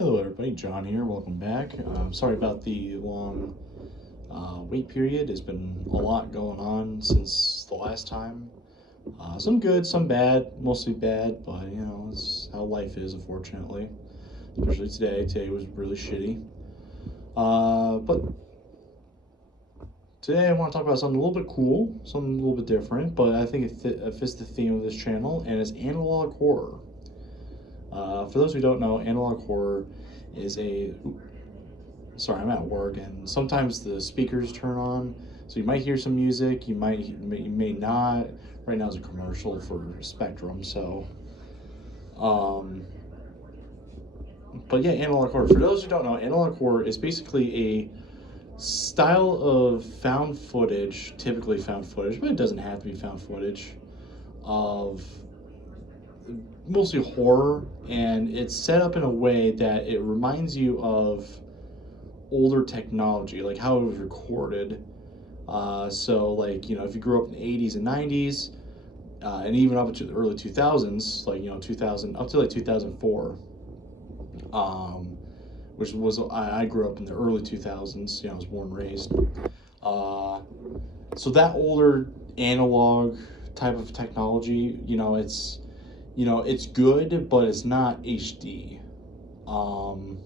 Hello everybody, John here, welcome back. Sorry about the long wait period. There's been a lot going on since the last time. Some good, some bad, mostly bad, but you know, it's how life is, unfortunately. Especially today. Today was really shitty. But today I want to talk about something a little bit cool, something a little bit different, but I think it fits the theme of this channel, and it's analog horror. For those who don't know, analog horror is a sorry, I'm at work, and sometimes the speakers turn on, so you might hear some music, you may not. Right now is a commercial for Spectrum, so but yeah, analog horror. For those who don't know, analog horror is basically a style of found footage, typically found footage, but it doesn't have to be found footage, of mostly horror, and it's set up in a way that it reminds you of older technology, like how it was recorded. So, like, you know, if you grew up in the 80s and 90s, and even up to the early 2000s, like, you know, 2000 up to like 2004, um, which was, I grew up in the early 2000s, you know, I was born and raised. Uh, so that older analog type of technology, you know, it's good, but it's not HD. Um,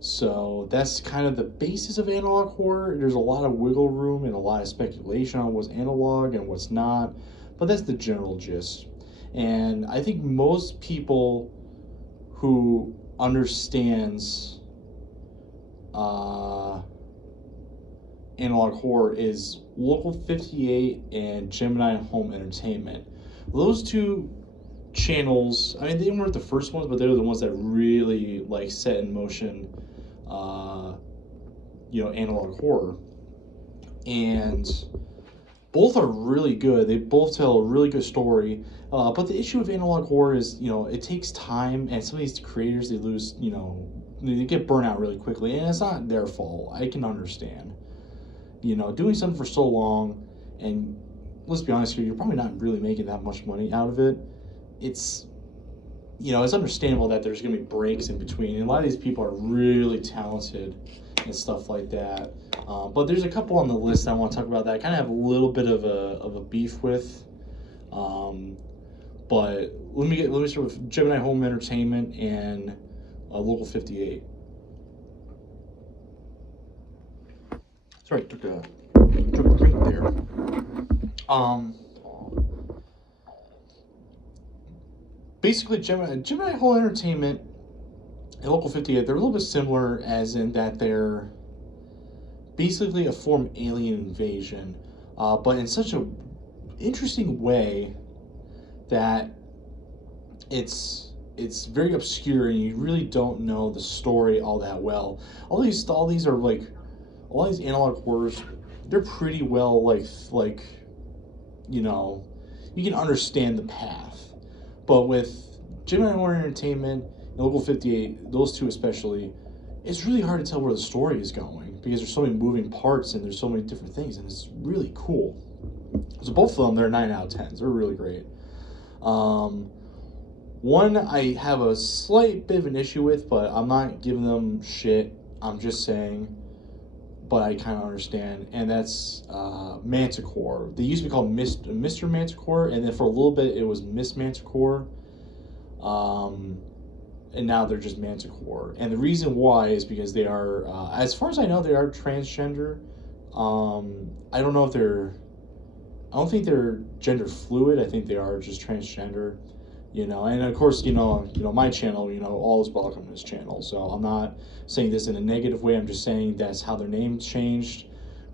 So that's kind of the basis of analog horror. There's a lot of wiggle room and a lot of speculation on what's analog and what's not, but that's the general gist. And I think most people who understands uh, analog horror is Local 58 and Gemini Home Entertainment. Those two channels, I mean, they weren't the first ones, but they're the ones that really like set in motion uh, analog horror. And both are really good. They both tell a really good story. But the issue of analog horror is, you know, it takes time, and some of these creators, they lose, you know, they get burnt out really quickly, and it's not their fault. I can understand. You know, doing something for so long, and let's be honest here, you're probably not really making that much money out of it. It's you know, it's understandable that there's going to be breaks in between. And a lot of these people are really talented and stuff like that. But there's a couple on the list I want to talk about that I kind of have a little bit of a beef with. But let me start with Gemini Home Entertainment and Local 58. Sorry, took a drink there. Um, Basically, Gemini Home Entertainment and Local 58, they're a little bit similar, as in that they're basically a form of alien invasion, but in such a interesting way that it's very obscure, and you really don't know the story all that well. All these are like all these analog horrors. They're pretty well you know, you can understand the path. But with Gemini Home Entertainment and Local 58, those two especially, it's really hard to tell where the story is going because there's so many moving parts and there's so many different things, and it's really cool. So both of them, they're 9 out of 10s. They're really great. One I have a slight bit of an issue with, but I'm not giving them shit. I'm just saying, but I kind of understand, and that's Manticore. They used to be called Mr. Manticore, and then for a little bit it was Miss Manticore, and now they're just Manticore. And the reason why is because they are, as far as I know, they are transgender. I don't know if I don't think they're gender fluid. I think they are just transgender. You know, and of course, my channel, you know, all is welcome in this channel. So I'm not saying this in a negative way. I'm just saying that's how their name changed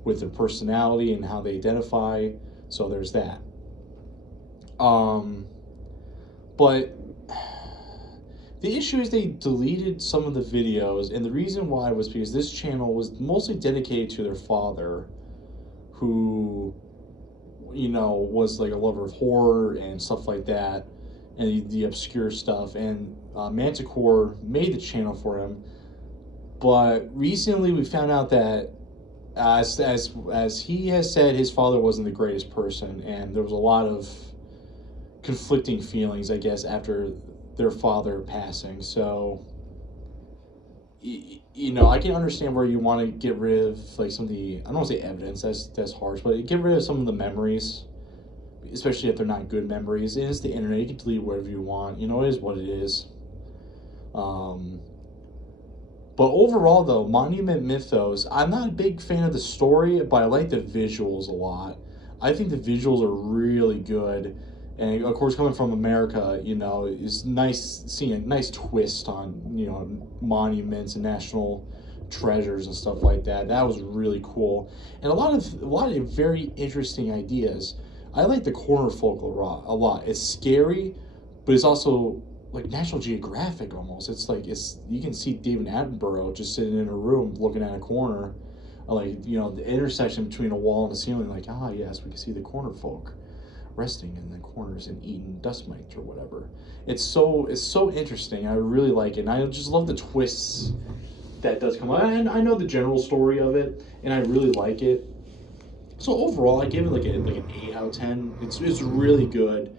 with their personality and how they identify. So there's that. But the issue is they deleted some of the videos, and the reason why was because this channel was mostly dedicated to their father, who, you know, was like a lover of horror and stuff like that, and the obscure stuff. And Manticore made the channel for him, but recently we found out that as he has said, his father wasn't the greatest person, and there was a lot of conflicting feelings, I guess, after their father passing. So you know, I can understand where you want to get rid of like some of the, I don't want to say evidence, that's harsh, but get rid of some of the memories, especially if they're not good memories. And it's the internet; you can delete whatever you want. You know, it is what it is. Um, but overall, though, Monument Mythos, I'm not a big fan of the story, but I like the visuals a lot. I think the visuals are really good. And of course, coming from America, you know, it's nice seeing a nice twist on, you know, monuments and national treasures and stuff like that. That was really cool, and a lot of very interesting ideas. I like the corner folk a lot. It's scary, but it's also like National Geographic almost. It's like it's you can see David Attenborough just sitting in a room looking at a corner, like you know the intersection between a wall and a ceiling. Like yes, we can see the corner folk resting in the corners and eating dust mites or whatever. It's so interesting. I really like it. And I just love the twists that does come up. And I know the general story of it, and I really like it. So overall, I give it like an 8 out of 10. It's really good.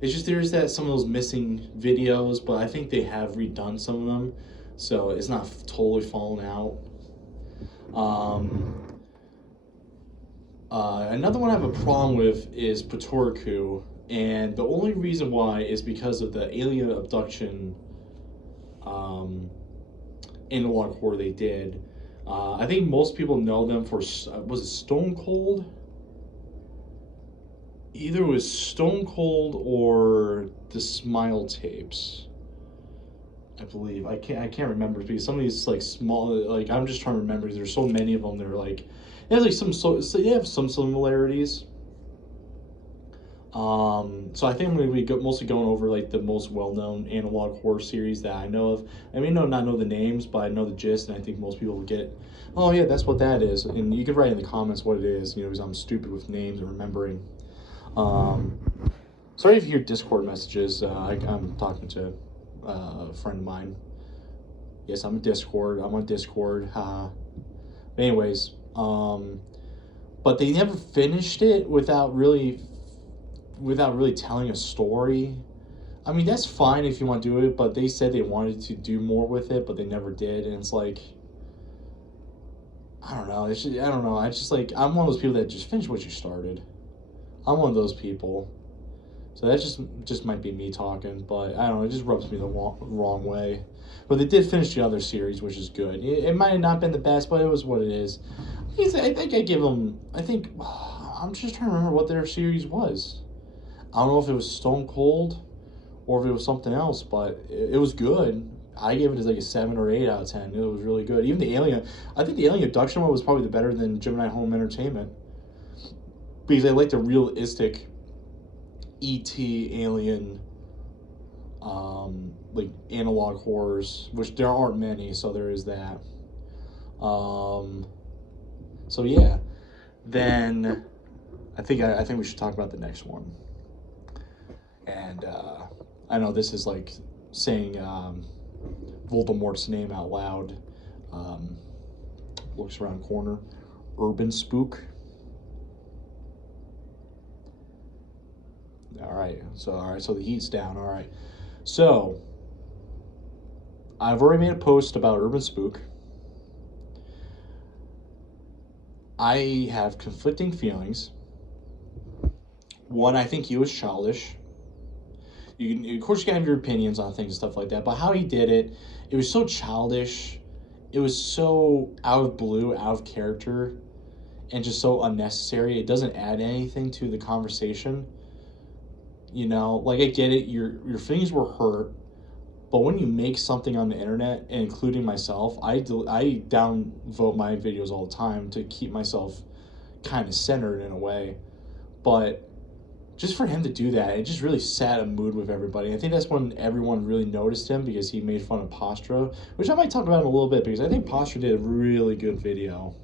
It's just there's that some of those missing videos, but I think they have redone some of them, so it's not totally fallen out. Um, Another one I have a problem with is Patorku, and the only reason why is because of the alien abduction um, analog horror they did. I think most people know them for was it Stone Cold? Either it was Stone Cold or the Smile tapes. I believe I can't remember because some of these like small like I'm just trying to remember. There's so many of them. They're like they have like so they have some similarities. So I think I'm going to be mostly going over like the most well-known analog horror series that I know of. I may not know the names, but I know the gist, and I think most people will get, oh yeah, that's what that is. And you can write in the comments what it is, you know, because I'm stupid with names and remembering. Um, Sorry if you hear Discord messages. I'm talking to a friend of mine. Yes, I'm on Discord. Anyways, but they never finished it without really telling a story. I mean, that's fine if you want to do it, but they said they wanted to do more with it, but they never did. And it's like, I don't know. I don't know. I just like I'm one of those people that just finish what you started. I'm one of those people. So that just might be me talking, but I don't know. It just rubs me the wrong way. But they did finish the other series, which is good. It might have not been the best, but it was what it is. I think I give them. I think I'm just trying to remember what their series was. I don't know if it was Stone Cold or if it was something else, but it was good. I gave it as like a 7 or 8 out of 10. It was really good. Even the alien, I think the alien abduction one was probably the better than Gemini Home Entertainment because I like the realistic ET alien, like analog horrors, which there aren't many, so there is that. Um, so yeah, then I think we should talk about the next one. And I know this is like saying Voldemort's name out loud. Um, Looks around corner. Urban Spook. All right. So the heat's down. All right. So I've already made a post about Urban Spook. I have conflicting feelings. One, I think he was childish. Of course, you can have your opinions on things and stuff like that, but how he did it, it was so childish. It was so out of blue, out of character, and just so unnecessary. It doesn't add anything to the conversation. You know, like I get it, your feelings were hurt, but when you make something on the internet, and including myself, I downvote my videos all the time to keep myself kind of centered in a way. But just for him to do that, it just really set a mood with everybody. I think that's when everyone really noticed him because he made fun of Postra, which I might talk about in a little bit because I think Postra did a really good video.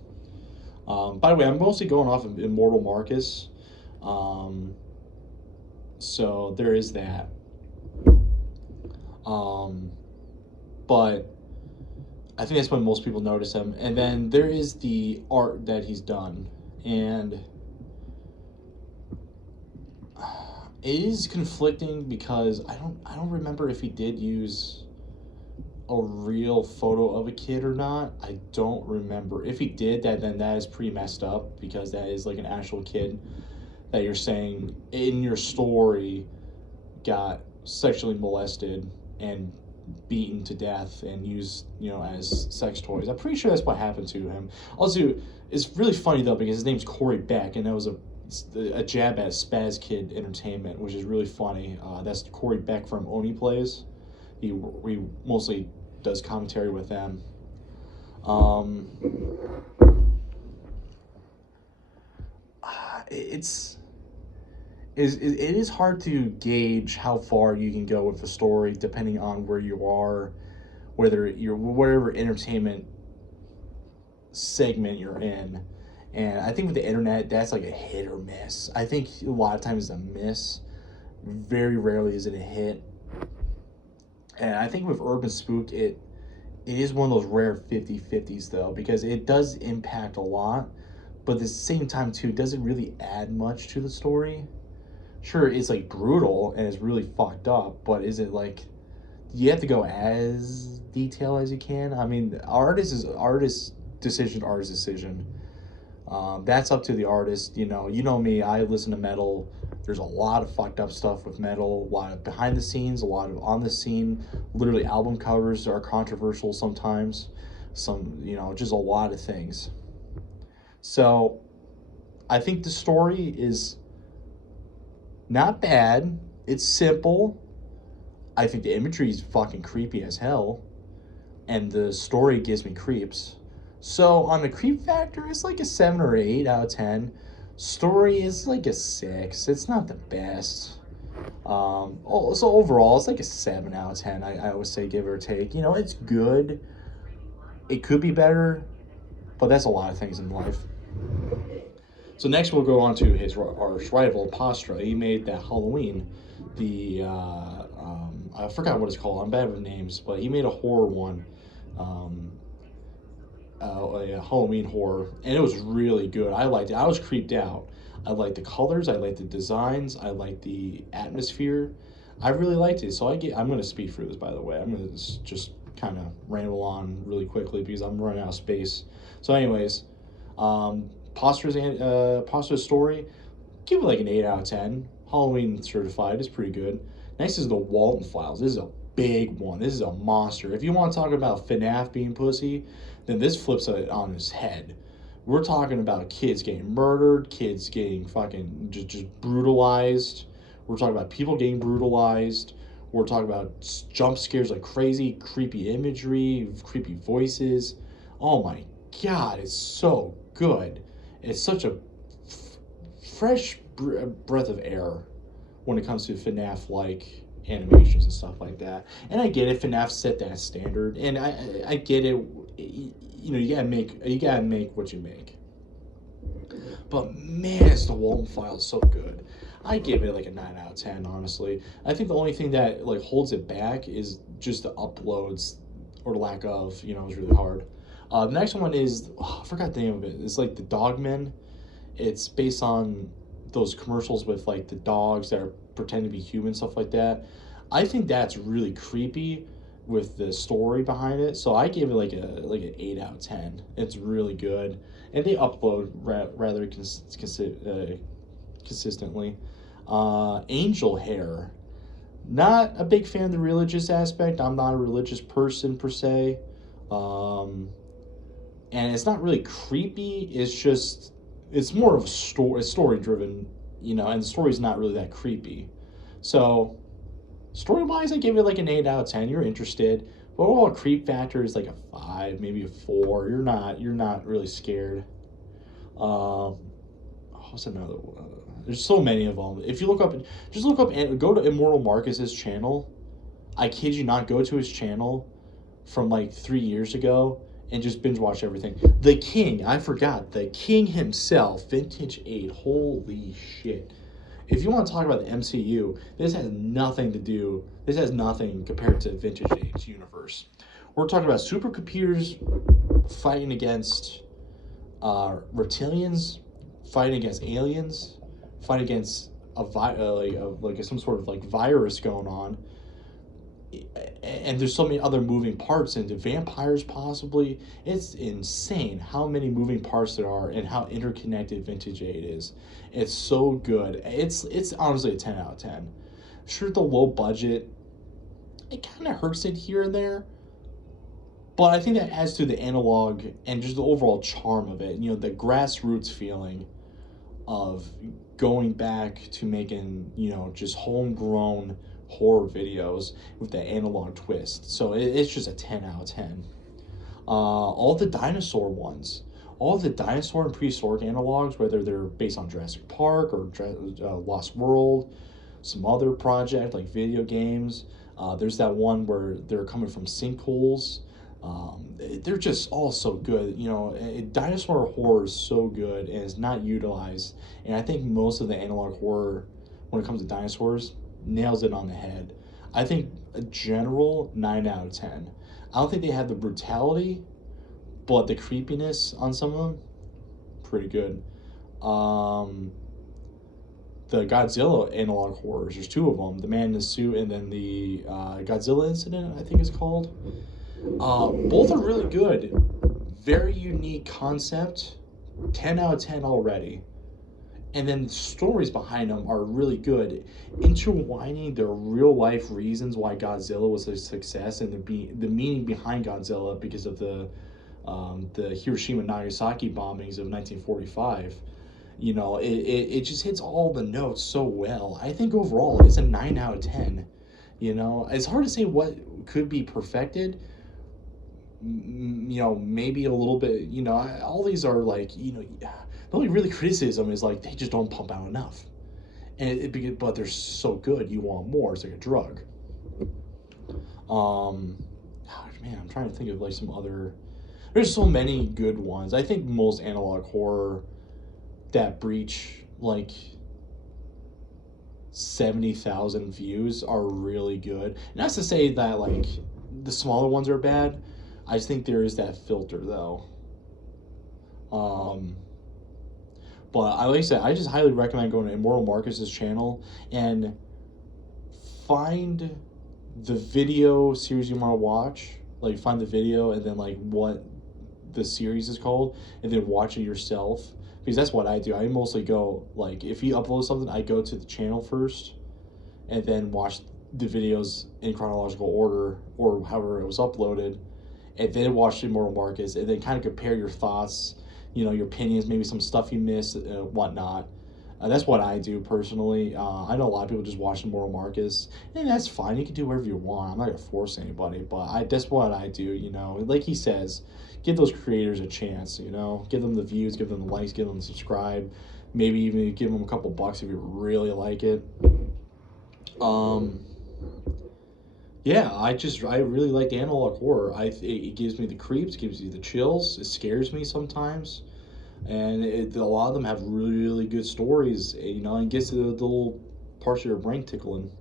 By the way, I'm mostly going off of EmortalMarcus. So there is that. But I think that's when most people notice him. And then there is the art that he's done. And it is conflicting because I don't remember if he did use a real photo of a kid or not. I don't remember. If he did that, then that is pretty messed up, because that is like an actual kid that you're saying in your story got sexually molested and beaten to death and used, as sex toys. I'm pretty sure that's what happened to him. Also, it's really funny though, because his name's Corey Beck, and that was a jab at Spaz Kid Entertainment, which is really funny. That's Corey Beck from Oni Plays. He mostly does commentary with them. It is hard to gauge how far you can go with the story depending on where you are, whether you're whatever entertainment segment you're in. And I think with the internet, that's like a hit or miss. I think a lot of times it's a miss. Very rarely is it a hit. And I think with Urban Spook, it is one of those rare 50-50s though, because it does impact a lot, but at the same time too, it doesn't really add much to the story. Sure, it's like brutal and it's really fucked up, but is it like, you have to go as detailed as you can? I mean, artist's decision. That's up to the artist. You know me, I listen to metal. There's a lot of fucked up stuff with metal, a lot of behind the scenes, a lot of on the scene. Literally, album covers are controversial sometimes. Some, just a lot of things. So, I think the story is not bad. It's simple. I think the imagery is fucking creepy as hell. And the story gives me creeps. So on the creep factor, it's like a 7 or 8 out of 10. Story is like a 6. It's not the best. So overall, it's like a 7 out of 10. I would say, give or take. It's good. It could be better, but that's a lot of things in life. So next we'll go on to his arch rival, Pastra. He made that Halloween, I forgot what it's called. I'm bad with names, but he made a horror one, a Halloween horror, and it was really good. I liked it. I was creeped out. I liked the colors. I liked the designs. I liked the atmosphere. I really liked it. So I'm going to speed through this, by the way. I'm going to just kind of ramble on really quickly because I'm running out of space. So anyways, Pastra's story, give it like an 8 out of 10. Halloween certified is pretty good. Next is the Walton Files. This is a big one. This is a monster. If you want to talk about FNAF being pussy, then this flips it on his head. We're talking about kids getting murdered, kids getting fucking just brutalized. We're talking about people getting brutalized. We're talking about jump scares like crazy, creepy imagery, creepy voices. Oh my God, it's so good. It's such a fresh breath of air when it comes to FNAF-like animations and stuff like that. And I get it, FNAF set that standard, and I get it. You gotta make what you make. But man, it's the Walton Files so good. I give it like a 9 out of 10, honestly. I think the only thing that like holds it back is just the uploads, or the lack of, is really hard. The next one is, I forgot the name of it. It's like the Dogmen. It's based on those commercials with like the dogs that pretend to be human, stuff like that. I think that's really creepy with the story behind it. So I gave it like an 8 out of 10. It's really good, and they upload rather consistently. Angel Hair. Not a big fan of the religious aspect. I'm not a religious person per se. And it's not really creepy. It's more of a story. It's story driven, and the story's not really that creepy. So, story wise, I give it like an 8 out of 10. You're interested. But overall creep factor is like a 5, maybe a 4. You're not really scared. What's another one? There's so many of them. If you look up and go to EmortalMarcus's channel. I kid you not, go to his channel from like 3 years ago and just binge watch everything. The King, I forgot, the King himself, Vintage 8, holy shit. If you want to talk about the MCU, this has nothing compared to Vintage 8's universe. We're talking about supercomputers fighting against reptilians, fighting against aliens, fighting against some sort of like virus going on. and there's so many other moving parts into vampires possibly. It's insane how many moving parts there are and how interconnected Vintage 8 is. It's so good. It's honestly a 10 out of 10. Sure, the low budget, it kind of hurts it here and there, but I think that adds to the analog and just the overall charm of it. The grassroots feeling of going back to making, just homegrown horror videos with the analog twist. So it's just a 10 out of 10. All the dinosaur ones, all the dinosaur and prehistoric analogs, whether they're based on Jurassic Park or Lost World, some other project like video games. There's that one where they're coming from sinkholes. They're just all so good. Dinosaur horror is so good and it's not utilized. And I think most of the analog horror, when it comes to dinosaurs, nails it on the head. I think a general 9 out of 10. I don't think they have the brutality, but the creepiness on some of them, pretty good. The Godzilla analog horrors, there's two of them, the man in the suit and then the Godzilla incident, I think it's called. Both are really good. Very unique concept. 10 out of 10 already. And then the stories behind them are really good. Intertwining the real life reasons why Godzilla was a success and the meaning behind Godzilla because of the Hiroshima and Nagasaki bombings of 1945. It just hits all the notes so well. I think overall it's a 9 out of 10. It's hard to say what could be perfected. Maybe a little bit, all these are like, the only really criticism is like they just don't pump out enough. But they're so good, you want more. It's like a drug. Man, I'm trying to think of like some other. There's so many good ones. I think most analog horror that breach like 70,000 views are really good. Not to say that like the smaller ones are bad. I just think there is that filter though. But like I said, I just highly recommend going to EmortalMarcus's channel and find the video series you want to watch. Like find the video and then like what the series is called and then watch it yourself. Because that's what I do. I mostly go, like, if you upload something, I go to the channel first and then watch the videos in chronological order or however it was uploaded, and then watch EmortalMarcus and then kind of compare your thoughts, your opinions, maybe some stuff you missed, whatnot. That's what I do personally. I know a lot of people just watch EmortalMarcus, and that's fine. You can do whatever you want. I'm not going to force anybody, but that's what I do, Like he says, give those creators a chance, Give them the views, give them the likes, give them the subscribe. Maybe even give them a couple bucks if you really like it. Yeah, I really like the analog horror. It gives me the creeps, gives me the chills. It scares me sometimes. And a lot of them have really, really good stories, and gets to the little parts of your brain tickling.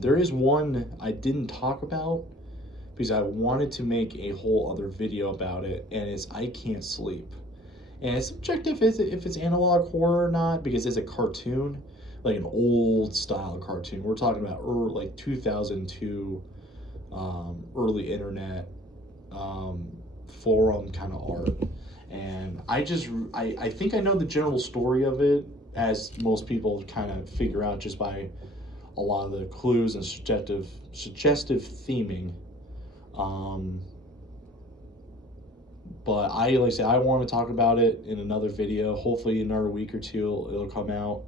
There is one I didn't talk about because I wanted to make a whole other video about it, and it's I Can't Sleep. And it's subjective if it's analog horror or not, because it's a cartoon, like an old style cartoon. We're talking about like 2002, early internet, forum kind of art. And I think I know the general story of it, as most people kind of figure out just by a lot of the clues and suggestive theming. But like I said, I want to talk about it in another video. Hopefully in another week or two it'll come out.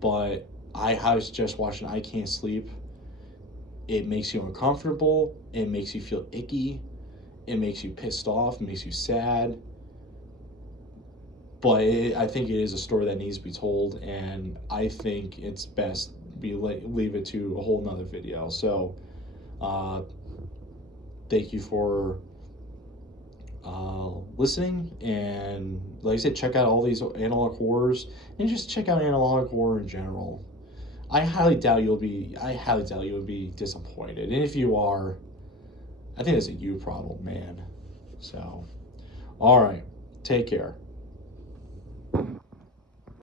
But I highly suggest watching I Can't Sleep. It makes you uncomfortable. It makes you feel icky. It makes you pissed off. It makes you sad. But I think it is a story that needs to be told, and I think it's best leave it to a whole nother video. So, thank you for listening, and like I said, check out all these analog horrors, and just check out analog horror in general. I highly doubt you'll be disappointed, and if you are, I think it's a you problem, man. So, all right, take care.